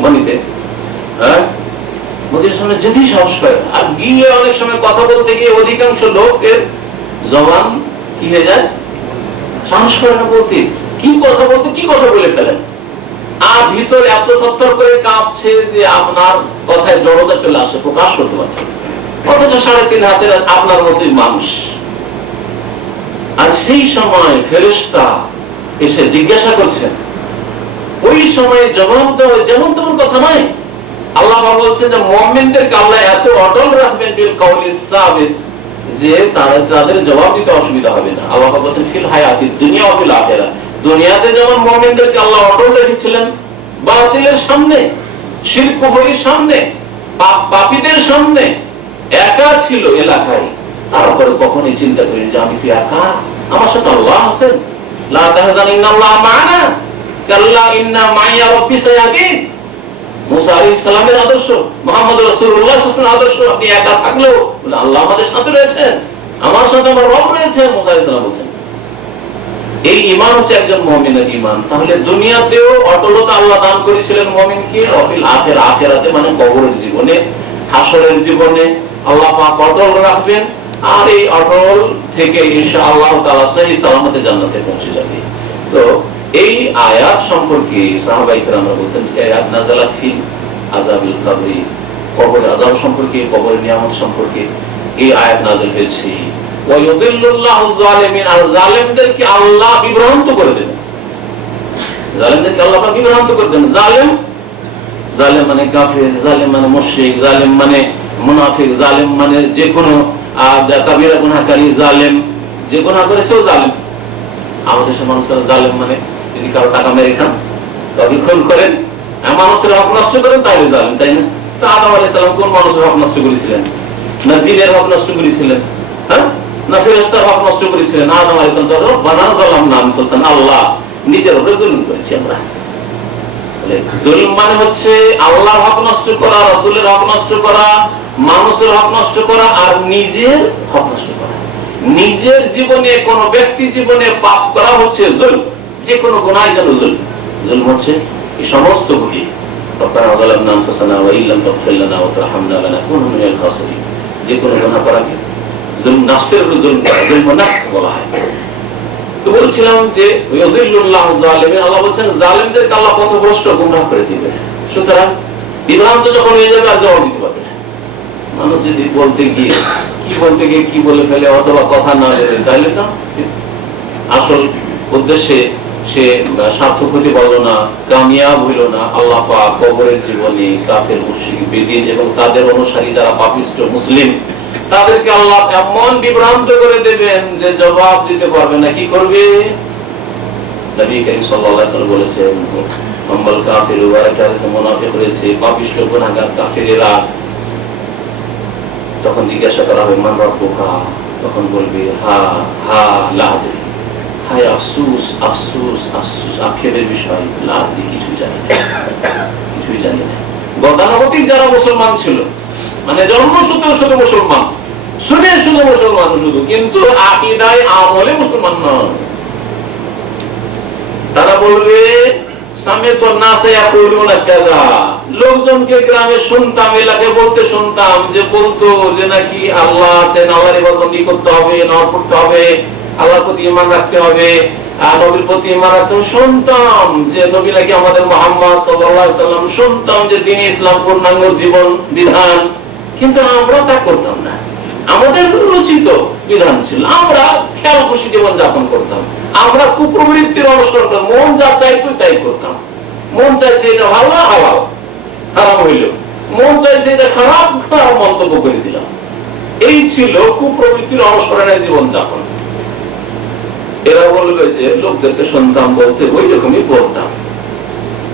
কোম্পানিতে, হ্যাঁ, মোদির সামনে যেতেই সাহস করে। আর গিয়ে অনেক সময় কথা বলতে গিয়ে অধিকাংশ লোকের জবান কি হয়ে যায়, সাহস করে না বলতে, কি কথা বলতে কি কথা বলে ফেলেন। আর ভিতরে এত থরথর করে কাঁপছে যে আপনার কথায় জড়তা চলে আসছে, প্রকাশ করতে পারছে, অথচ 3.5 হাতের আপনার মতোই মানুষ। আর সেই সময় ফেরেশতা এসে জিজ্ঞাসা করছেন, ওই সময় জবাব দেওয়া যেমন তেমন কথা নয়। আল্লাহ বলছেন যে মুমিনদেরকে আল্লাহ এত অটল রাখবেন বিল কাউলিস সাবিত, যে তাদের জবাব দিতে অসুবিধা হবে না। আল্লাহ বলছেন ফিল হায়াতিদ দুনিয়া ওয়া ফিল আখিরাহ, দুনিয়াতে যেমন মুমিনদেরকে আল্লাহ অটল রেখেছিলেন বাতিলের সামনে, শিরক কুফরের সামনে, পাপীদের সামনে, একা ছিল এলাকায়, তারপরে কখনোই চিন্তা করেন যে আমি কি একা, আমার সাথে আল্লাহ আছেন। লা তাহজান ইন্নাল্লাহ মা'ানা কাল্লা ইন্না মাইয়া রাব্বি সায়াহদিন। মুসা আলাইহিস সালামের আদর্শ, মুহাম্মদ রাসূলুল্লাহ সাল্লাল্লাহু আলাইহি ওয়াসাল্লামের আদর্শ, আপনি একা থাকলেও আল্লাহ আমাদের সাথে রয়েছেন, আমার সাথে আমার রব রয়েছেন, মুসা আলাইহিস সালাম বলেন। এই ঈমান হচ্ছে একজন মুমিনের ঈমান। তাহলে দুনিয়াতেও অটলতা আল্লাহ দান করেছিলেন মুমিনকে, অফিল আখিরাতে মানে কবরের জীবনে, হাসরের জীবনে আল্লাহ পাক অটল রাখবেন। আর এই অটল থেকে ইনশাআল্লাহ তাআলা সহি সালামতে জান্নাতে পৌঁছে যাবে। তো এই আয়াত সম্পর্কে সাহাবায়ে কেরামরা বলতেন যে আয়াত নাযালাত ফিল আযাবিল কবরি, কবরের আযাব সম্পর্কে, কবরের নিয়ামত সম্পর্কে এই আয়াত নাযিল হয়েছে। ওয়া ইউদিল্লুল্লাহু যালিমিন, আর জালেমদেরকে আল্লাহ বিভ্রান্ত করে দেন, জালেমদেরকে আল্লাহ পাক বিভ্রান্ত করে দেন। জালেম মানে কাফির, জালেম মানে মুশরিক, জালেম মানে মুনাফিক, জালেম মানে যে কোনো কাবিরা গুনাহকারী, জালেম যে গুনাহ করেছে ও জালেম। আমাদের দেশের মানুষেরা জালেম মানে যদি কারো টাকা মেরে খান, কাউকে খুন করেন, মানুষের হক নষ্ট করেন, তাহলে জালেম, তাই না? তো আদম আলাইহিস সালাম কোন মানুষের হক নষ্ট করেছিলেন? না জিনের হক নষ্ট করেছিলেন, হ্যাঁ, না ফেরেশতার হক নষ্ট করেছিলেন? আদম আলাইহিস সালাম তো রব্বানা যালামনা আনফুসানা, আল্লাহ নিজের উপরে জুলুম করেছি আমরা। জুলুম মানে হচ্ছে আল্লাহর হক নষ্ট করা, রাসূলের হক নষ্ট করা, মানুষের হক নষ্ট করা, আর নিজের হক নষ্ট করা। নিজের জীবনে, কোন ব্যক্তি জীবনে পাপ করা হচ্ছে জুলম, যে কোনো গুনাহই যেন জুলম। জুলম হচ্ছে এই সমস্ত গুলি, রব্বানা যালামনা আনফুসানা ওয়া ইল্লাম তাগফির লানা ওয়া তারহামনা লানাকুনা মিনাল খাসিরিন, যে কোনো গুনাহ করাকে জুলম, নাফসের জুলম করা, জুলম নাফস বলা হয়। তো বলছিলাম যে ইউদিল্লুল্লাহু যালিমিন, আল্লাহ বলেন জালেমদেরকে আল্লাহ পথভ্রষ্ট, গুমরাহ করে দিবেন। সুতরাং বিভ্রান্ত যখন হয়ে যাবে আর জবাব দিতে পারবে না। মানুষ যদি বলতে গিয়ে কি বলে ফেলে, অথবা কথা না বলে, তাহলে না আসল উদ্দেশ্যে সে সার্থক হতে পারলো না, কামিয়াব হইল না। আল্লাহ পাক কবরের জীবনে কাফের, মুশরিক, বেদিন এবং তাদের অনুসারী যারা পাপিষ্ট মুসলিম, তাদেরকে আল্লাহ এমন বিভ্রান্ত করে দেবেন যে জবাব দিতে পারবে না। কি করবে? নবী করিম সাল্লাল্লাহু আলাইহি ওয়াসাল্লাম বলেছেন, আম্মাল কাফিরু ওয়া কাফির, মুনাফিক রয়েছে, পাপিষ্ট গুনাহগার কাফিরেরা যখন জিজ্ঞাসা করা হবে মান রাব্বুকা, তখন বলবে হা হা লা আদরি, হায় আফসোস আফসোস আফসোস, আক্ষেপের বিষয়, লা আদরি, কিছুই জানি না, কিছুই জানি না। গতানুগতিক যারা মুসলমান ছিল, মানে জন্মসূত্র শুধু মুসলমান, শুনে শুধু মুসলমান শুধু, কিন্তু আকীদায় আমলে মুসলমান নয়, তারা বলবে সামিতু নাসে ইয়াকুলুনা কাযা। লোকজনকে গ্রামে শুনতাম, এলাকায় বলতে শুনতাম, যে বলতো যে নাকি আল্লাহ আছেন, আল্লাহর ইবাদত করতে হবে, নামাজ পড়তে হবে, আল্লাহর প্রতি ঈমান রাখতে হবে, আর নবীর প্রতি ঈমান রাখতে হবে। শুনতাম যে নবী নাকি আমাদের মুহাম্মদ সাল্লাল্লাহু আলাইহি ওয়াসাল্লাম, শুনতাম যে দ্বীন ইসলাম পূর্ণাঙ্গ জীবন বিধান, কিন্তু আমরা তা করতাম না। আমাদের রচিত বিধান ছিল, আমরা খেয়াল খুশি জীবন যাপন করতাম, আমরা কুপ্রবৃত্তির অনুসরণ করতাম, মন যা চাইতো তাই করতাম। মন চাইছে এটা ভালো, হালাল, হারাম হইল, মন চাইছে এটা খারাপ, খারাপ মন্তব্য করে দিলাম। এই ছিল কুপ্রবৃত্তির অনুসরণের জীবন যাপন। এরা বলবে যে লোকদেরকে শুনতাম বলতে, ওই রকমই বলতাম।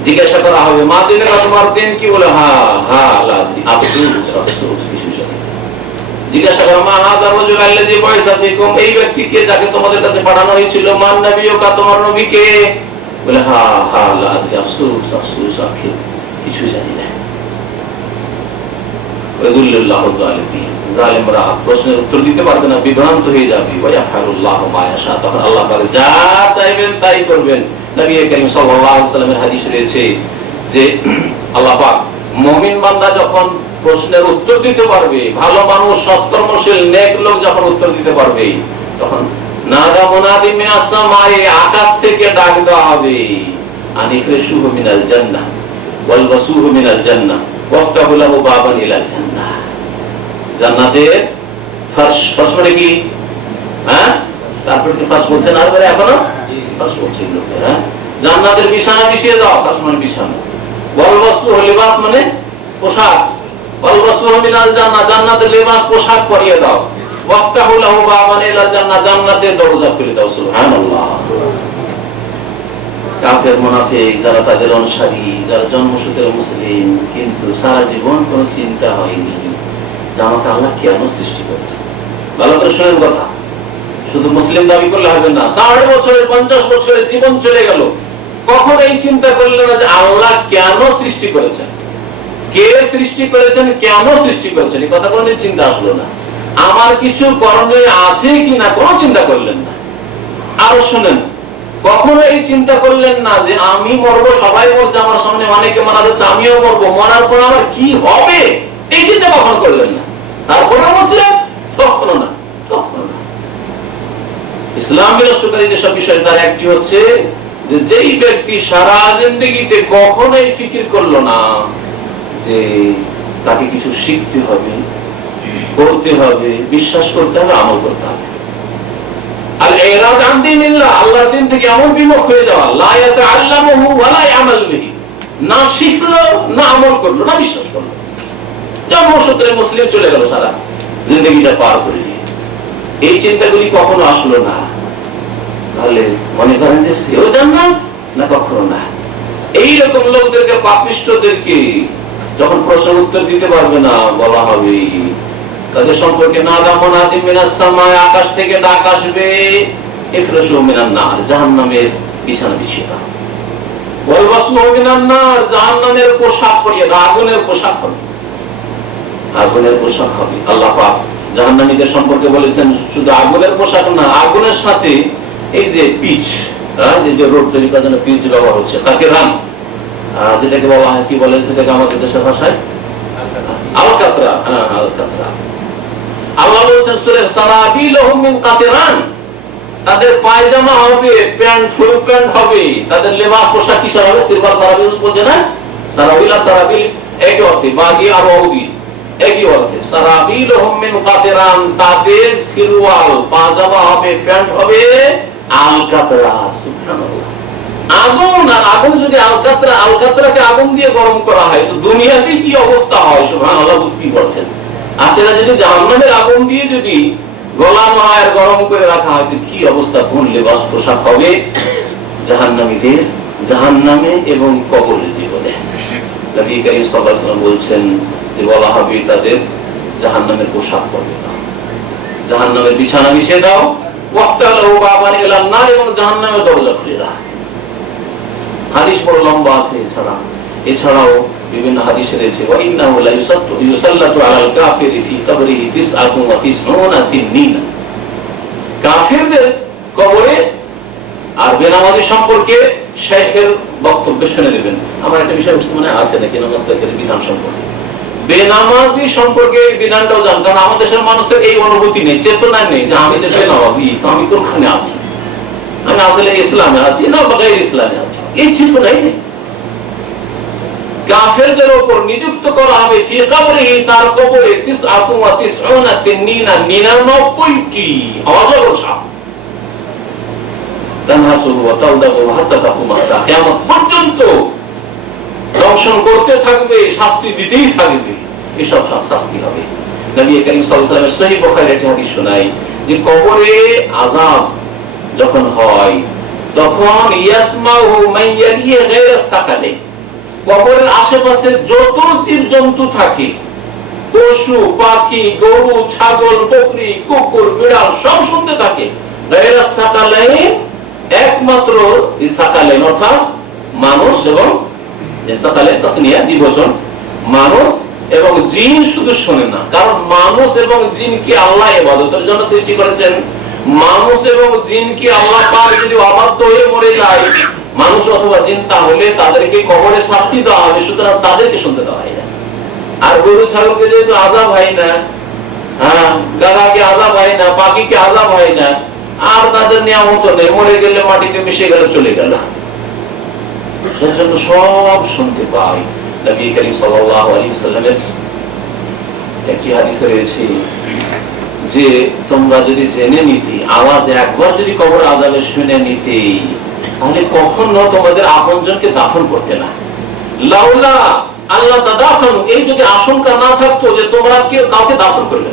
জিজ্ঞাসা করা হবে মা দিনে তোমার দিন কি, বলে হা হা লাজি, আফসোস আফসোস, কিছু জানি। জিজ্ঞাসা করা মা হাযা রাজুল আল্লাযী বুইসা ফীকুম, এই ব্যক্তিকে যাকে তোমাদের কাছে পাঠানো হয়েছিল, মান নবিয়ুকা, তোমার নবী কে, বলে হা হা লাজি, আফসোস আফসোস, আখি কিছু জানি না। ওয়াযুল্লাহু যালিমিন, জালেমরা প্রশ্নের উত্তর দিতে পারবে না, বিভ্রান্ত হয়ে যাবে। ওয়া ইয়াফআলুল্লাহু মা ইয়াশা, তখন আল্লাহ পাক যা চাইবেন তাই করবেন। নবী করিম সাল্লাল্লাহু আলাইহি ওয়াসাল্লামের হাদিস রয়েছে যে আল্লাহ পাক মুমিন বান্দা যখন প্রশ্নের উত্তর দিতে পারবে, ভালো মানুষ সৎকর্মশীল নেক লোক যখন উত্তর দিতে পারবে, তখন নাদা মুনাদি মিনাস সামায়ে, আকাশ থেকে ডাক দেওয়া হবে, আনিফরিশুহু মিনাল জান্নাহ ওয়াল বাসুহু মিনাল জান্নাহ ওয়াফতাহু লাহু বাবান ইলাল জান্নাহ। জান্নাতের ফার্স্ট মানে কি? হ্যাঁ, তারপর কি ফার্স্ট বলছেন আর বলে এখনো ফার্স্ট বলছেন লোকে। হ্যাঁ, জান্নাতের বিছানা বিছিয়ে দাও, ফার্স্ট মানে বিছানা। ওয়াল বাসুহু লিবাস মানে পোশাক, ওয়াল বাসুহু মিনাল জান্নাহ, জান্নাতের লিবাস পোশাক পরিয়ে দাও। ওয়াফতাহু লাহু বাবান ইলাল জান্নাহ, জান্নাতের দরজা খুলে দাও। সুবহানাল্লাহ। কাফের মুনাফিক যারা তাদের অনুসারী, যারা জন্মসূত্রে মুসলিম, কিন্তু সারা জীবন কোনো চিন্তা হয়নি যে আমাকে আল্লাহ কেন সৃষ্টি করেছে। ভালো করে শোনেন কথা, শুধু মুসলিম দাবি করলে হবে না। 60 বছরের 50 বছরের জীবন চলে গেল, কখন এই চিন্তা করলেন না যে আল্লাহ কেন সৃষ্টি করেছেন, কে সৃষ্টি করেছেন, কেন সৃষ্টি করেছেন, এই কথা কোনদিন চিন্তা আসলো না। আমার কিছু করণীয় আছে কিনা কোনো চিন্তা করলেন না। আরো শোনেন, কখনো এই চিন্তা করলেন না যে আমি মরবো, সবাই মরছে আমার সামনে, অনেকে মারা যাচ্ছে, আমিও মরবো, মরার পর আমার কি হবে, এই চিন্তা কখনো করলেন না। তারপরে মুসলিম কখনো না, কখনো না। ইসলাম বিনষ্টকারী যেসব বিষয় তার একটি হচ্ছে যে যেই ব্যক্তি সারা জিন্দেগিতে কখনোই ফিকির করলো না যে তাকে কিছু শিখতে হবে, করতে হবে, বিশ্বাস করতে হবে, আমল করতে হবে। আল ইরাদ আন দীনিল্লাহ, আল্লাহর দ্বীন থেকে এমন বিমুখ হয়ে যাওয়া, লা ইয়াতাআল্লামুহু ওয়া লা ইয়ামাল বিহি, না শিখলো, না আমল করলো, না বিশ্বাস করলো। জন্মসূত্রে মুসলিম চলে গেল, সারা জিন্দেগিটা পার করে দিয়ে এই চিন্তাগুলি কখনো আসলো না। তাহলে মনে করেন যে সেও জান্নাত না, কখনো না। এইরকম লোকদেরকে, পাপিষ্ঠদেরকে যখন প্রশ্ন উত্তর দিতে পারবে না, বলা হবে তাদের সম্পর্কে নাদা মুনাদি মিনাস সামায়ে, আকাশ থেকে ডাক আসবে, ইফরাশু মিনান নার, জাহান্নামের বিছানা বিছিয়ে দাও। ওয়াল বাসুহু মিনান নার, জাহান্নামের পোশাক পরিয়ে দাও, আগুনের পোশাক হবে, আগুনের পোশাক হবে। আল্লাহ পাক জাহান্নামীদের সম্পর্কে বলেছেন শুধু আগুনের পোশাক না, আগুনের সাথে এই যে পিচ, যে রোড তৈরি করার জন্য পিচ ব্যবহার হচ্ছে, কাতিরান, যেটাকে বলা হয়, কি বলে সেটাকে আমাদের দেশের ভাষায় আল-কাতরা। হ্যাঁ, আল-কাতরা। আল্লাহ বলেছেন সূরা সারাবিলহুম মিন কাতিরান, তাদের পায়জামা হবে, প্যান্ট, ফুল প্যান্ট হবে, তাদের লেবাস পোশাক কিসের হবে? সিলভার সারাবিল বলছে না, সারাবিল আর সারাবিল একই অর্থে, বাগি আর ওদি একই অর্থে। সারাবিলহুম মিন কাতিরান, তাদের সিরওয়াল পায়জামা হবে, প্যান্ট হবে আল-কাতরা। সুবহানাল্লাহ। আগুন, আর আগুন যদি আল-কাতরা, আল-কাতরাকে আগুন দিয়ে গরম করা হয় তো দুনিয়াতে কি অবস্থা হয় সুবহানাল্লাহ, বুঝতেই পারছেন। আসলে যদি জাহান্নামের আগুন দিয়ে যদি গলানো হয় আর গরম করে রাখা হয় তো কি অবস্থা, কোন লেবাস পোশাক হবে জাহান্নামীদের জাহান্নামে এবং কবরের জীবনে। নবী করিম সাল্লাল্লাহু আলাইহি ওয়াসাল্লাম বলছেন যে বলা হবে তাদের জাহান্নামের পোশাক পরিয়ে দাও, জাহান্নামের বিছানা বিছিয়ে দাও, ওয়াফতাহু বাবান ইলান নার, এবং জাহান্নামের দরজা খুলে দাও। হাদিস বড় লম্বা আছে, এছাড়াও বিভিন্ন হাদিসে রয়েছে ওয়াইন্নাহু লা ইউসাল্লাতু আলাল কাফিরি ফি কবরিহি 99 তিননিনা, কাফিরদের কবরে আর বেনামাজি সম্পর্কে শেখের বক্তব্য শুনে নেবেন। আমার একটা বিষয় মনে আছে নাকি নামাজ তাদের বিধান সম্পর্কে, বেনামাজি সম্পর্কে বিধানটাও জান, কারণ আমাদের দেশের মানুষের এই অনুভূতি নেই, চেতনা নেই যে আমি যে বেনামাজি তো আমি কোনখানে আছি, আমি আসলে ইসলামে আছি না গায়র ইসলামে আছি, এই চেতনাই নেই। কাফেরদের উপর নিযুক্ত করা হবে ফি কবরিহি, তার কবরে 99 তিননিনা, 99টি অজগর সাপ, তানহাসুহু ওয়া তাওদাহু হাত্তা তাকুমাস সাআহ, কিয়ামত পর্যন্ত দংশন করতে থাকবে, শাস্তি দিতেই থাকবে, এসব শাস্তি হবে। নবী করিম সাল্লাল্লাহু আলাইহি ওয়াসাল্লাম সহিহ বুখারীর একটি হাদিস শোনাই যে কবরে আযাব যখন হয় তখন ইয়াসমাউ মান ইয়ালি গায়রা সাকালে, কবরের আশেপাশে যত জীবজন্তু থাকে, পশু পাখি, গরু ছাগল বকরি কুকুর বিড়াল সব শুনতে থাকে। গায়রা সাকালাইন, একমাত্র সাকালাইন অর্থাৎ মানুষ এবং সাকালাইন তাসনিয়া দ্বিবচন, মানুষ এবং জিন শুধু শোনে না, কারণ মানুষ এবং জিনকে আল্লাহ ইবাদতের জন্য সৃষ্টি করেছেন। মানুষ এবং জিনকে আল্লাহ পাক যদি অবাধ্য হয়ে মরে যায় মানুষ অথবা জিন, তাহলে তাদেরকে কবরে শাস্তি দেওয়া হবে, সুতরাং তাদেরকে শুনতে দেওয়া হয় না। আর গরু ছাগলকে যেহেতু আযাব হয় না, গাধাকে আযাব হয় না, পাখিকে আযাব হয় না, আর তাদের নিয়ামত নেই, মরে গেলে মাটিতে মিশে গেলে চলে গেল, সেজন্য সব শুনতে পাই। নবী করিম সাল্লাল্লাহু আলাইহি ওয়াসাল্লামের একটি হাদিসে রয়েছে যে তোমরা যদি জেনে নিতে, আওয়াজ একবার যদি কবর আযাবের শুনে নিতে, তাহলে কখনো তোমাদের আপনজনকে দাফন করতে না। লাউলা আল্লাহ তাদাফানু, এই যদি আশঙ্কা না থাকতো যে তোমরা কেউ কাউকে দাফন করবে,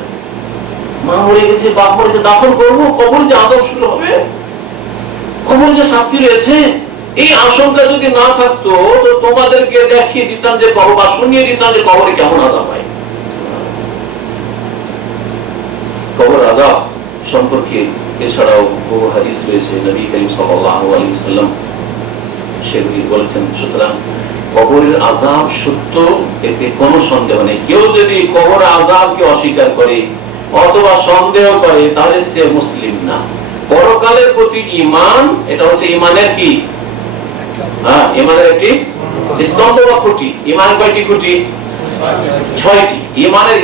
মা মরে গেছে, বাপ মরেছে, দাফন করবো, কবরে যে আযাব শুরু হবে, কবরে যে শাস্তি রয়েছে, এই আশঙ্কা যদি না থাকতো তো তোমাদেরকে দেখিয়ে দিতাম যে কবর, বা শুনিয়ে দিতাম যে কবরে কেমন আযাব হয়। কবর আযাব সম্পর্কে এছাড়াও বহু হাদিস রয়েছে, নবী করিম সাল্লাল্লাহু আলাইহি ওয়াসাল্লাম সেগুলি বলেছেন। সুতরাং কবরের আযাব সত্য, এতে কোনো সন্দেহ নেই। কেউ যদি কবর আযাবকে অস্বীকার করে অথবা সন্দেহ করে, তাহলে সে মুসলিম না। পরকালের প্রতি ঈমান, এটা হচ্ছে ঈমানের কি, ঈমানের একটি স্তম্ভ বা খুঁটি। ঈমানের কয়টি খুঁটি? 6টি।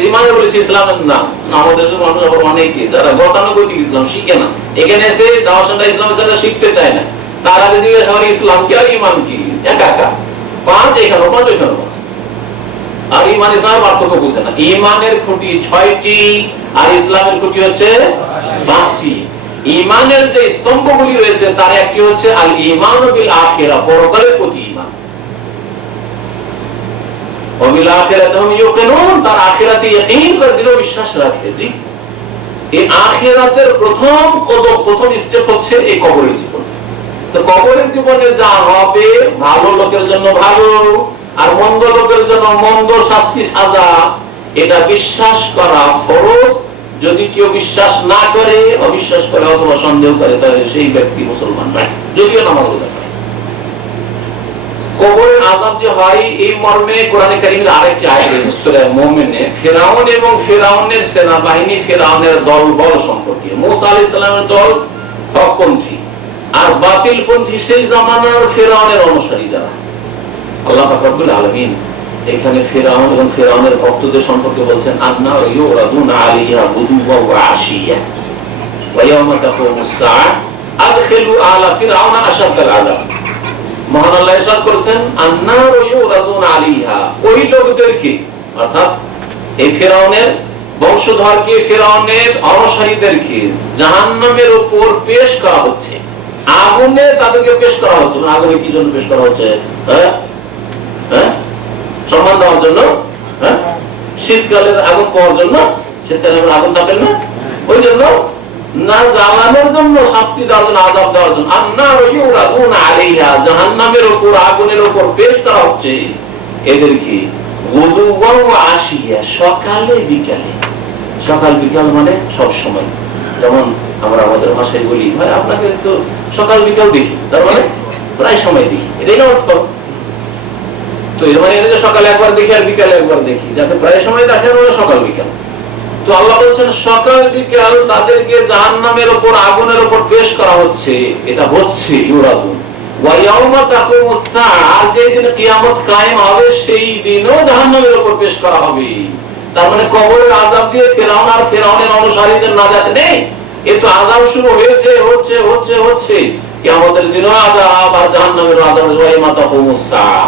ঈমানের বলেছে ইসলামের নাম। আমাদের মানুষ আবার অনেকে যারা গতানুগতিক ইসলাম শিখে না, এখানে এসে দাওয়াতটা ইসলামের সাথে শিখতে চায় না, তারা যদি জিজ্ঞাসা ইসলাম কি আর ঈমান কি, একা 5 এখানে 5 ওইখানে 5, আর ঈমান ইসলামের পার্থক্য বুঝে না। ঈমানের খুঁটি 6টি আর ইসলামের খুঁটি হচ্ছে 5টি। ঈমানের যে স্তম্ভগুলি রয়েছে তার একটি হচ্ছে আল ঈমানু বিল আখিরাহ, পরকালের প্রতি ঈমান। ওয়া বিল আখিরাতিহিম ইউকিনুন, তার আখিরাতে ইয়াকিন করে দৃঢ় বিশ্বাস রাখে। জি, এই আখিরাতের প্রথম কদম, প্রথম স্টেপ হচ্ছে এই কবরের জীবন। তো কবরের জীবনে যা হবে, ভালো লোকের জন্য ভালো আর মন্দ লোকের জন্য মন্দ শাস্তি সাজা, এটা বিশ্বাস করা ফরজ। যদি কেউ বিশ্বাস না করে, অবিশ্বাস করে অথবা সন্দেহ করে, তাহলে সেই ব্যক্তি মুসলমান নয়, যদিও নামাজ রোজা করে। কবরের আযাব যে হয়, এই মর্মে কোরআনে কারীমের আরেকটি আয়াত রয়েছে সূরা মুমিনে, ফিরআউন এবং ফিরআউনের সেনাবাহিনী, ফিরআউনের দলবল সম্পর্কে। মুসা আলাইহিস সালামের দল হকপন্থী আর বাতিলপন্থী সেই জামানার ফিরআউনের অনুসারী যারা। আল্লাহ পাক রব্বুল আলামিন এখানে ফিরআউন এবং ফিরআউনের ভক্তদের সম্পর্কে বলছেন, আন্না ইউরাদুনা আলাইহা গুদুওয়া ওয়া আশিয়া ওয়া ইয়াওমা তাকুমুস সাআ আদখিলু আলা ফিরআউনা আশাদ্দাল আযাব। মহান আল্লাহ ইরশাদ করেছেন, আন্না ইউরাদুনা আলাইহা, ওই লোকদেরকে, অর্থাৎ এই ফিরআউনের বংশধরকে, ফিরআউনের অনুসারীদেরকে জাহান্নামের উপর পেশ করা হচ্ছে, আগুনে তাদেরকে পেশ করা হচ্ছে। আগুনে কি জন্য পেশ করা হচ্ছে? সম্মান দেওয়ার জন্য, শীতকালের আগুন পাওয়ার জন্য। শীতকালে আগুন থাকেন না, ওই জন্য না, জ্বালানোর জন্য, শাস্তি দেওয়ার জন্য, আযাব দেওয়ার জন্য। আন্নারু ইউরাদুনা আলাইহা, জাহান্নামের উপর, আগুনের উপর পেশ করা হচ্ছে এদেরকে। গুদুওয়া ওয়া আশিয়া, সকালে বিকালে। সকাল বিকাল মানে সব সময়। যেমন আমরা আমাদের ভাষায় বলি, ভাই আপনাকে তো সকাল বিকাল দেখি, তার মানে প্রায় সময় দেখি, এটাই না অর্থ? তো এর মানে এটা যে সকালে একবার দেখি আর বিকালে একবার দেখি, যাতে প্রায় সময় দেখেন ওরা সকাল বিকাল। তো আল্লাহ বলছেন সকাল বিকাল তাদেরকে জাহান্নামের উপর, আগুনের উপর পেশ করা হচ্ছে। এটা হচ্ছে ইউরাদুন। ওয়া ইয়াউমা তাকুমুস সাআ, আর যেই দিন কিয়ামত কায়েম হবে সেই দিনও জাহান্নামের উপর পেশ করা হবে। তার মানে কবরের আযাব দিয়ে ফিরআউন আর ফিরআউনের অনুসারীদের নাজাত নেই। এই তো আযাব শুরু হয়েছে, হচ্ছে হচ্ছে হচ্ছে, কিয়ামতের দিনও আযাব আর জাহান্নামের আযাব। ওয়া ইয়াউমা তাকুমুস সাআ,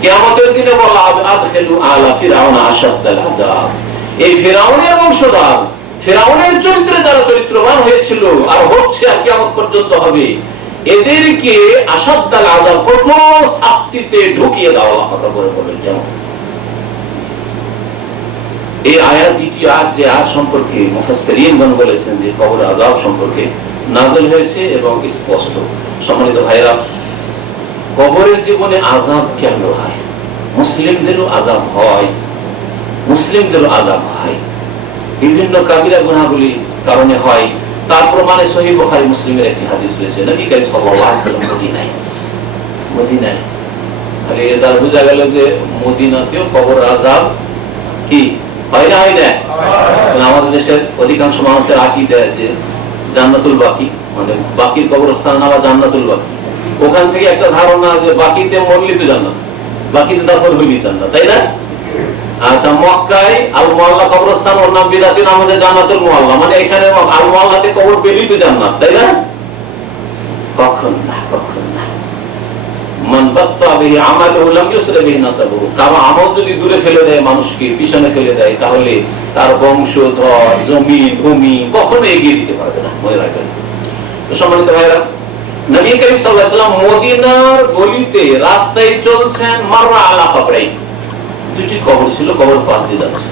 কিয়ামতের দিনে বলা হবে আদখিলু আলা ফিরআউনা আশাদ্দাল আযাব। এই ফিরআউনের বংশধর, ফিরআউনের চরিত্রে যারা চরিত্রবান হয়েছিল আর হচ্ছে আর কিয়ামত পর্যন্ত হবে, এদেরকে আশাদ্দাল আযাব, কঠোর শাস্তিতে ঢুকিয়ে দেওয়া কথা বলে কেমন। এই আয়াত, দ্বিতীয় আয়াত, যে আয়াত সম্পর্কে মুফাসসিরিনগণ বলেছেন যে কবর আযাব সম্পর্কে নাযিল হয়েছে এবং স্পষ্ট। সম্মানিত ভাইরা, কবরের জীবনে আযাব কেন হয়? মুসলিমদেরও আযাব হয়, মুসলিমদেরও আযাব হয়, বিভিন্ন কাবিরা গুনাহগুলি কারণে হয়। তার প্রমাণে সহিহ বুখারী মুসলিমের একটি হাদিস রয়েছে, নবী করিম সাল্লাল্লাহু আলাইহি ওয়াসাল্লাম মদিনায়, আরে এটা বোঝা গেল যে মদিনাতেও কবর আযাব কি হয় না, হয় না? আমাদের দেশের অধিকাংশ মানুষের আকীদা যে জান্নাতুল বাকি, মানে বাকির কবরস্থান না, জান্নাতুল বাকি। ওখান থেকে একটা ধারণা যে বাকিতে মরলি তো জান্নাত, বাকিতে দাফন হইলি জান্নাত, তাই না? আচ্ছা, মক্কায় আল মুআল্লা কবরস্থান, ওর নাম বিদাতি নাম হচ্ছে জান্নাতুল মুআল্লা, মানে এখানে আল মুআল্লাতে কবর পেলি তো জান্নাত, তাই না? কখন না, কখন না। মান বাত্তা বিহি আমালুহু লাম ইউসরা বিহি নাসাবুহু, কারো আমল যদি দূরে ফেলে দেয়, মানুষকে পিছনে ফেলে দেয়, তাহলে তার বংশধর, জমি ভূমি কখনো এগিয়ে দিতে পারবে না, মনে রাখবেন। তো সম্মানিত ভাইরা, নবী করিম সাল্লাল্লাহু আলাইহি ওয়াসাল্লাম মদিনার গলিতে রাস্তায় চলছেন, মাররা আলা কবরাইন, দুটি কবর ছিল, কবর পাশ দিয়ে যাচ্ছে,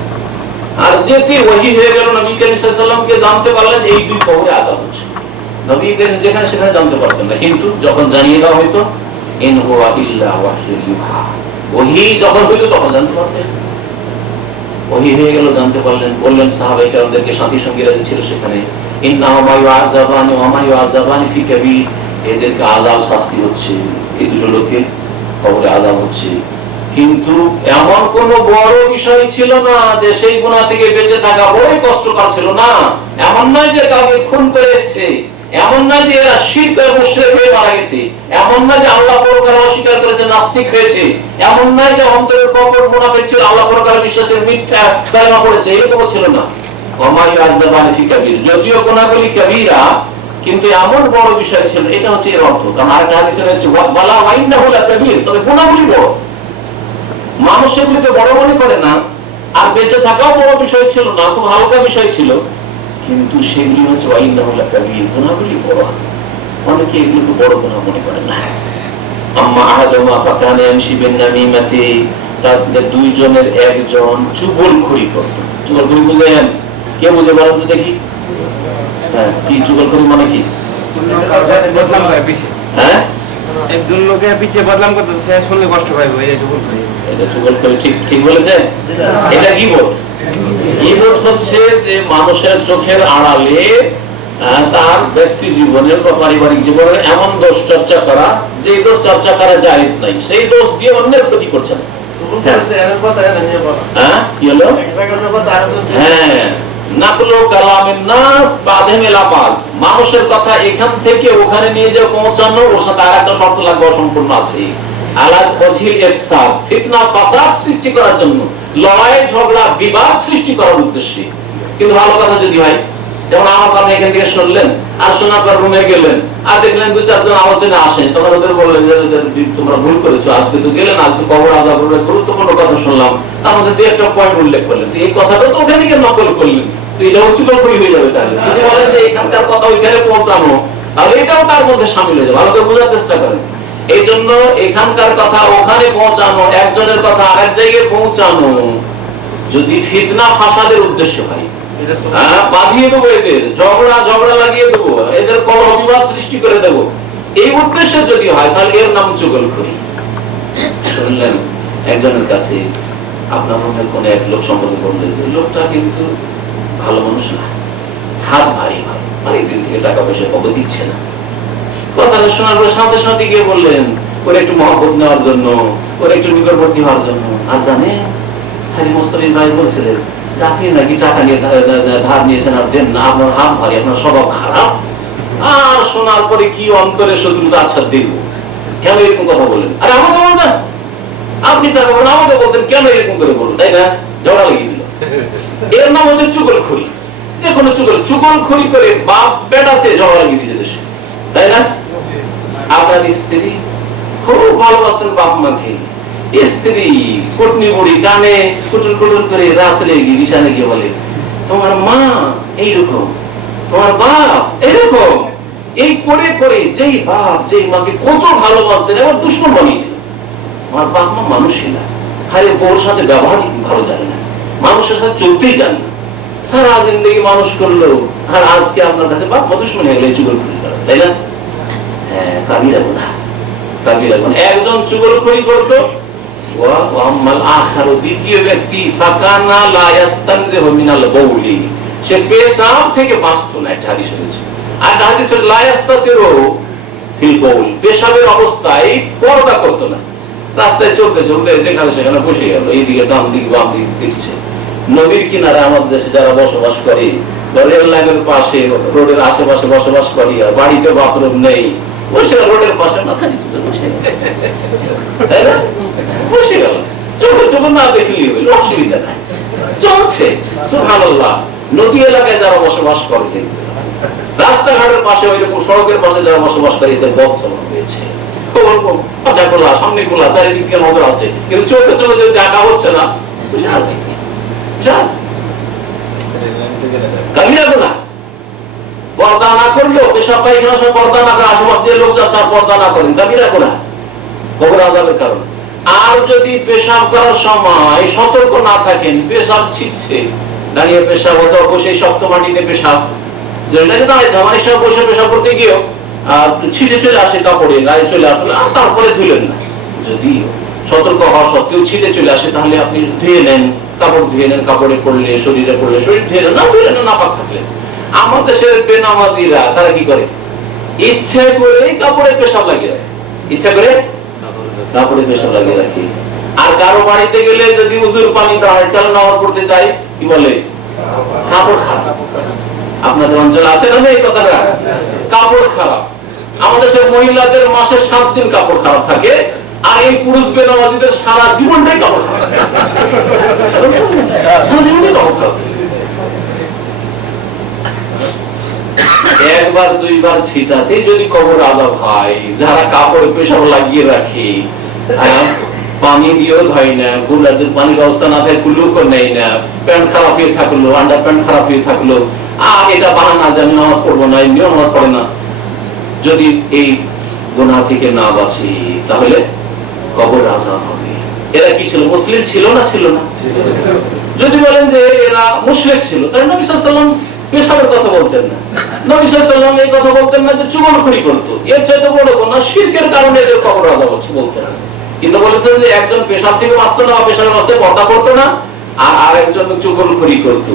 আর যেতে ওহী হয়ে গেল, নবী করিম সাল্লাল্লাহু আলাইহি ওয়াসাল্লামকে জানতে পারলেন এই দুই কবরে আযাব হচ্ছে। নবী করিম যেখানে সেখানে জানতে পারতেন না, কিন্তু যখন জানিয়ে দেওয়া হইতো, ইন হুয়া ইল্লা ওয়াহয়ুন ইউহা, ওহী যখন হইতো তখন জানতে পারতেন। ওহী হয়ে গেল, জানতে পারলেন, বললেন সাহাবায়ে কেরামদেরকে, সাথী সঙ্গীরা ছিল সেখানে, ইন্নাহুমা ইউআযাবানি ওয়া মা ইউআযাবানি ফি কাবীর, এদেরকে আযাব, শাস্তি হচ্ছে, এই দুটো লোকে কবরে আযাব হচ্ছে। কিন্তু এমন কোন বড় বিষয় ছিল না যে সেই গুনাহ থেকে বেঁচে থাকা বড় কষ্টকর ছিল না। এমন নয় যে কাউকে খুন করে এসেছে, এমন নয় যে এরা শিরক আর মুশরিক হয়ে মারা গেছে, এমন নয় যে আল্লাহ পরকাল অস্বীকার করেছে, নাস্তিক হয়েছে, এমন নয় যে অন্তরের কপট মুনাফিক ছিল, আল্লাহ পরকাল বিশ্বাসের মিথ্যা কালেমা পড়েছে, এরকম ছিল না। ওমা ইয়াযদাবানি ফি কাবীর, যদিও গুনাহগুলি কবিরা, কিন্তু এমন বড় বিষয় ছিল, এটা হচ্ছে এর অর্থ। কারণ আরেকটা হাদিসে রয়েছে ওয়ালা ওয়াইন্নাহু লাকাবীর, তবে গুনাহগুলি বড়, মানুষ সেগুলিকে বড় মনে করে না, আর বেঁচে থাকাও বড় বিষয় ছিল না, খুব হালকা বিষয় ছিল, কিন্তু সেগুলি হচ্ছে ওয়াইন্নাহু লাকাবীর, গুনাহগুলি বড়। অনেকে এগুলোকে বড় গুনাহ মনে করে না। আম্মা আহাদুমা ফাকানা ইয়ামশি বিন নামিমাতি, তাদের দুইজনের একজন চুগলখড়ি করত। চুগলখড়ি বুঝেন? কে বুঝে বলেন তো দেখি? হ্যাঁ, কি চুগলখড়ি মানে কি? বদনাম করে পিছে, হ্যাঁ, একজন লোকের পিছে বদনাম করতেছে, সে শুনলে কষ্ট পাইবে, এই চুগলখড়ি। এটা চুগলখড়ি, ঠিক ঠিক বলেছেন। এটা গীবত। গীবত হচ্ছে যে মানুষের চোখের আড়ালে তার ব্যক্তি জীবনের বা পারিবারিক জীবনের এমন দোষ চর্চা করা, যে দোষ চর্চা করা জায়েজ নাই, সেই দোষ দিয়ে অন্যের ক্ষতি করছেন। হ্যাঁ, কি হলো? হ্যাঁ, নাকলু কালামিন নাস বাদেমিল আফাজ, মানুষের কথা এখান থেকে ওখানে নিয়ে যে পৌঁছানো, ওর সাথে আরেকটা শর্ত লাগবে, অসম্পূর্ণ আছে। আলাজ ওয়াজিল ইফসাদ, ফিতনা ফাসাদ সৃষ্টি করার জন্য, লড়াই ঝগড়া বিবাদ সৃষ্টি করার উদ্দেশ্যে। কিন্তু ভালো কথা যদি হয়, যেমন আমার কথা এখান থেকে শুনলেন, আর শোনার পর রুমে গেলেন, আর দেখলেন দু চারজন আলোচনা আসেন, তখন ওদের বললেন যে তোমরা ভুল করেছো, আজকে তো গেলেন, আজকে কবর আযাব হবে, গুরুত্বপূর্ণ কথা শুনলাম, তার মধ্যে দু একটা পয়েন্ট উল্লেখ করলেন, তো এই কথাটা তো ওখানে গিয়ে নকল করলেন, তো এটা হচ্ছে নকলই হয়ে যাবে। তাহলে যদি বলেন যে এখানকার কথা ওইখানে পৌঁছানো, তাহলে এটাও তার মধ্যে শামিল হয়ে যাবে। ভালো করে বোঝার চেষ্টা করেন। এই জন্য এখানকার কথা ওখানে পৌঁছানো, একজনের কথা আরেক জায়গায় পৌঁছানো, যদি ফিতনা ফাসাদের উদ্দেশ্য হয়, বাঁধিয়ে দেবো, এদের ঝগড়া লাগিয়ে দেবো, এদের কলহ বিবাদ সৃষ্টি করে দেবো, এই উদ্দেশ্যে যদি হয়, তাহলে এর নাম চুগলখড়ি। শুনলেন একজনের কাছে আপনার মনে কোন এক লোক সম্পর্কে বললেন, লোকটা কিন্তু ভালো মানুষ না, হাত ভারী হয়, অনেকদিন থেকে টাকা পয়সা কবে দিচ্ছে না। কথাটা শোনার পর সাথে সাথে গিয়ে বললেন ওর একটু মহব্বত নেওয়ার জন্য, ওর একটু নিকটবর্তী হওয়ার জন্য। আর জানে হাজি মোস্তাফিজ ভাই বলছিলেন যে আপনি নাকি টাকা নিয়ে ধার নিয়েছেন আর দেন না, আপনার হাত ভারী, আপনার স্বভাব খারাপ। আর শোনার পরে কি অন্তরে শত্রুতা, আচ্ছা দেখবো, কেন এরকম কথা বলেন? আরে আমাকে বলবেন, আপনি টাকা বলেন, আমাকে বলতেন, কেন এরকম করে বলুন, তাই না? ঝগড়া লাগিয়ে দিল। এর নাম হচ্ছে চুগলখড়ি। যে কোনো চুগলখড়ি করে বাপ বেটাতে ঝগড়া লাগিয়ে দিয়েছে দেশে, তাই না? আপনার স্ত্রী খুব ভালোবাসতেন বাপ মাকে, স্ত্রী কুটনি বুড়ি কানে কুটুর কুটুর করে রাত্রে গিয়ে বিছানে গিয়ে বলে, তোমার মা এইরকম, তোমার বাপ এরকম। এই করে করে যেই বাপ যেই মাকে কত ভালোবাসতেন, এবার দুশ্মন বানিয়ে দিল। আমার বাপ মা মানুষই না, আরে বউর সাথে ব্যবহার ভালো জানে না, মানুষের সাথে চলতেই জানে না, সারা জিন্দগি মানুষ করলো, আর আজকে আপনার কাছে বাপ মা দুশ্মন হয়ে গেল এই চুগলখড়ি করা, তাই না? হ্যাঁ, কাবিরা গুনাহ, কাবিরা গুনাহ। একজন চুগলখড়ি করতো, ওয়া আম্মাল আখারু, দ্বিতীয় ব্যক্তি, ফাকানা লা ইস্তানজিহু মিনাল বাউলি, সে পেশাব থেকে বাঁচতো না। এটা হাদিসে রয়েছে। আর হাদিসে লা ইস্তাতিরু ফিল বাউল, পেশাবের অবস্থায় পর্দা করতো না। রাস্তায় চলতে চলতে যেখানে সেখানে বসে গেল, এইদিকে ডান দিকে বাম দিকে দেখছে। নদীর কিনারে আমাদের দেশে যারা বসবাস করে, রেল লাইনের পাশে, রোডের আশেপাশে বসবাস করি, আর বাড়িতে বাথরুম নেই, বসে গেল রোডের পাশে, মাথা নিচু করে বসে গেল, তাই না? বসে গেল, চোখে চোখে না দেখলেই হইল, অসুবিধা নাই, চলছে। সুবহানাল্লাহ। নদী এলাকায় যারা বসবাস করে, রাস্তাঘাটের পাশে, ওইরকম সড়কের পাশে যারা বসবাস করে, এদের বদচলন হয়েছে। পাঁচা খোলা, সামনে খোলা, চারিদিক থেকে নজর আসছে, কিন্তু চোখে চোখে যদি দেখা হচ্ছে না, বসে আছে। কাবিরা গুনাহ। পর্দা না করলেও পেশাব পায়খানা সব পর্দা না করে, আশেপাশ দিয়ে লোক যাচ্ছে আর পর্দা না করেন, কাবিরা গুনাহ, কবর আযাবের কারণে। আর যদি পেশাব করার সময় সতর্ক না থাকেন, পেশাব ছিটছে, দাঁড়িয়ে পেশাব অথবা বসে শক্ত মাটিতে পেশাব, বসে পেশাব করতে গিয়েও ছিটে চলে আসে, কাপড়ে গায়ে চলে আসলে তারপরে ধুলেন না, যদি সতর্ক হওয়া সত্ত্বেও ছিটে চলে আসে, তাহলে আপনি ধুয়ে নেন, কাপড় ধুয়ে নেন, কাপড়ে পড়লে, শরীরে পড়লে শরীর ধুয়ে নেন, না ধুয়ে নেন নাপাক থাকলে। আমার দেশের বেনামাজিরা তারা কি করে, ইচ্ছা করে কাপড়ে পেশাব লাগিয়ে রাখে, ইচ্ছা করে কাপড়ে পেশাব লাগিয়ে রাখে। আর কারো বাড়িতে গেলে যদি উজুর পানি দাঁড়ায়, চলো নামাজ পড়তে চাই, কি বলে, কাপড় খারাপ। আপনাদের অঞ্চলে আছে না এই কথাটা, কাপড় খারাপ। আমাদের সব মহিলাদের মাসে 7 দিন কাপড় খারাপ থাকে, আর এই পুরুষ বেনামাজিদের সারা জীবনটাই কাপড় খারাপ, সারা জীবনটাই কাপড় খারাপ। একবার দুইবার ছিটাতে যদি কবর আযাব হয়, যারা কাপড়ে পেশাব লাগিয়ে রাখে, পানি দিয়েও ধয় না, গুলাদের পানির ব্যবস্থা না থাকে, কুলুকও নেই না, প্যান্ট খারাপ হয়ে থাকলো, আন্ডার প্যান্ট খারাপ হয়ে থাকলো, আর এটা বাহানা যে আমি নামাজ পড়বো না, এমনিও নামাজ পড়ে না, যদি এই গুনাহ থেকে না বাঁচি, তাহলে কবর আযাব হবে। এরা কি ছিল, মুসলিম ছিল না ছিল না? যদি বলেন যে এরা মুশরিক ছিল, তাহলে নবী সাল্লাল্লাহু আলাইহি ওয়াসাল্লাম পেশাবের কথা বলতেন না, নবী সাল্লাল্লাহু আলাইহি ওয়াসাল্লাম এই কথা বলতেন না যে চুগলখড়ি করতো, এর চাইতে বড় গুনাহ শিরকের কারণে এদের কবর আযাব হচ্ছে, বলতেন না। কিন্তু বলেছেন যে একজন পেশাব থেকে বাঁচতো না, পেশাবের অবস্থায় পর্দা করতো না, আর আরেকজন চুগলখড়ি করতো।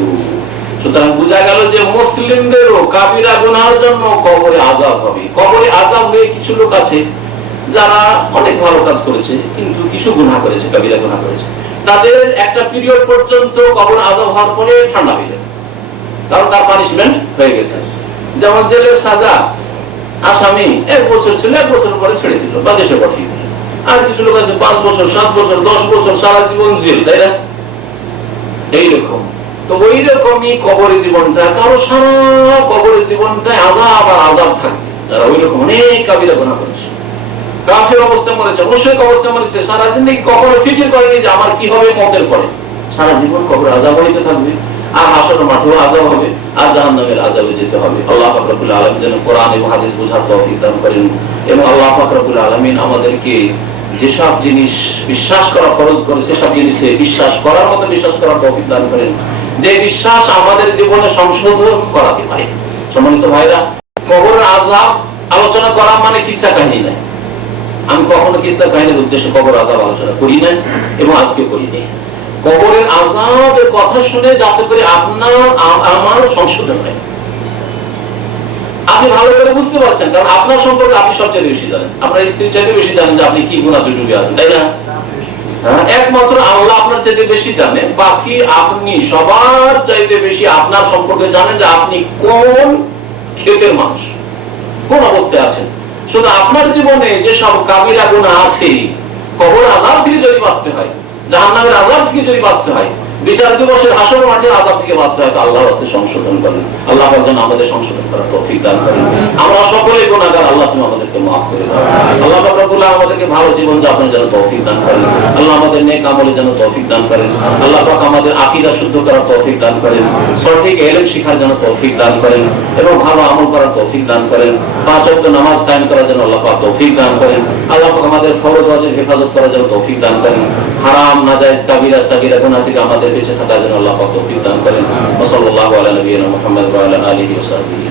সুতরাং বোঝা গেল যে মুসলিমদেরও কাবিরা গুনাহের জন্য কবরে আযাব হবে। কবরে আযাব হয়ে কিছু লোক আছে যারা অনেক ভালো কাজ করেছে, কিন্তু কিছু গুনাহ করেছে, কাবিরা গুনাহ করেছে, তাদের একটা পিরিয়ড পর্যন্ত কবর আযাব হওয়ার পরে ঠান্ডা হয়ে যাবে, কারণ তার পানিশমেন্ট হয়ে গেছে। যেমন জেলের সাজা, আসামি 1 বছর ছিল, 1 বছর পরে ছেড়ে দিল বা দেশে পাঠিয়ে দিল। আর কিছু লোক আছে 5 বছর, 7 বছর, 10 বছর, সারা জীবন জেল, তাই না? এইরকম। তো ওই রকমই কবরের জীবনটা, কারো সারা কবরের জীবনটায় আযাব আর আযাব থাকে, যারা ওই রকম অনেক কাবিরা গুনাহ করেছে, কাফের অবস্থায় মরেছে, মুশরিক অবস্থায় মরেছে, সারা জিন্দেগি কখনো ফিকির করেনি যে আমার কি হবে মতের পরে, সারা জীবন কবরে আযাব হইতে থাকবে, আর হাসরের মাঠেও আযাব হবে, আর জাহান্নামের আযাবে যেতে হবে। আল্লাহ পাক রব্বুল আলামিন যেন কোরআন এবং হাদিস বোঝার তৌফিক দান করেন, এবং আল্লাহ পাক রব্বুল আলামিন আমাদেরকে যেসব জিনিস বিশ্বাস করা ফরজ করে, সেসব জিনিসে বিশ্বাস করার মতো বিশ্বাস করার তৌফিক দান করেন, যে বিশ্বাস আমাদের জীবনে সংশোধন করাতে পারে। সম্মানিত ভাইরা, কবরের আযাব আলোচনা করা মানে কিচ্ছা কাহিনী নয়। আমি কখনো কিচ্ছা কাহিনীর উদ্দেশ্যে কবর আযাব আলোচনা করি না, এবং আজকে করি না। কবরের আযাবের কথা শুনে যাতে করে আপনার আমার সংশোধন হয়, আপনি ভালো করে বুঝতে পারছেন, কারণ আপনার সম্পর্কে আপনি সবচেয়ে বেশি জানেন, আপনার স্ত্রীর চাইতে বেশি জানেন যে আপনি কি গুনাহে ডুবে আছেন, তাই না? একমাত্র আল্লাহ আপনার চাইতে বেশি জানে, বাকি আপনি সবার চাইতে বেশি আপনার সম্পর্কে জানেন যে আপনি কোন ক্ষেতের মানুষ, কোন অবস্থায় আছেন। শুধু আপনার জীবনে যে সব কাবিরা গুনাহ আছে, কবর আযাব থেকে যদি বাঁচতে হয়, জাহান্নামের আযাব থেকে যদি বাঁচতে হয়, বিচার দিবসের হাসর মাঠের আযাব থেকে বাঁচতে হয়, তো আল্লাহর রাস্তায় সংশোধন করেন। আল্লাহ পাক যেন আমাদের সংশোধন করার তৌফিক দান করেন। আমরা সকলেই গুনাহগার, আল্লাহ তুমি আমাদেরকে মাফ করে দাও। আল্লাহ পাক রব্বুল আলামিন আমাদেরকে ভালো জীবন যাপনের জন্য তৌফিক দান করেন। আল্লাহ আমাদের নেক আমলের জন্য তৌফিক দান করেন। আল্লাহ পাক আমাদের আকীদা শুদ্ধ করার তৌফিক দান করেন, সঠিক ইলম শিখার জন্য তৌফিক দান করেন, এবং ভালো আমল করার তৌফিক দান করেন। 5 ওয়াক্ত নামাজ কায়েম করার জন্য আল্লাহ পাক তৌফিক দান করেন। আল্লাহ পাক আমাদের ফরজ ওয়াজিব হেফাজত করার জন্য তৌফিক দান করেন। হারাম নাজায়েজ কাবিরা সাগীরা গুনাহ থেকে আমাদের বেঁচে থাকার জন্য আল্লাহ পাক তৌফিক দান করেন। ওয়া সাল্লাল্লাহু আলা নবিয়িনা মুহাম্মদ ওয়া আলা আলিহি ওয়া সাহবিহি।